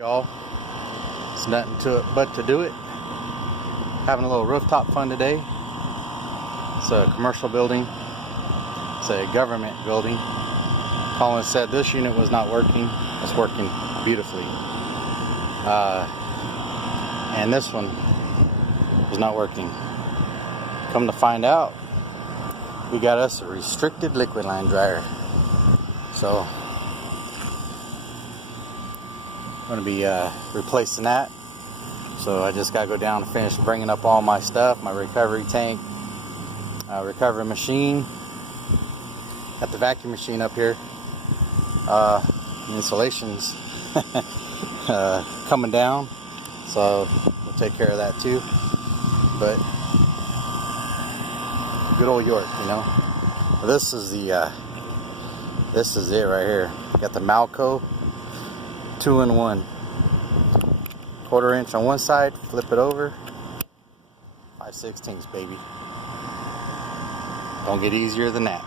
Y'all, it's nothing to it but to do it. Having a little rooftop fun today. It's a commercial building. It's a government building. Colin said this unit was not working. It's working beautifully. And this one was not working. Come to find out, we got us a restricted liquid line dryer. So I'm going to be replacing that. So I just got to go down and finish bringing up all my stuff, my recovery tank, recovery machine. Got the vacuum machine up here. Insulation's coming down, so we'll take care of that too. But good old York, you know. This is it right here. Got the Malco 2-in-1. 1/4 inch on one side, flip it over, 5/16, baby. Don't get easier than that.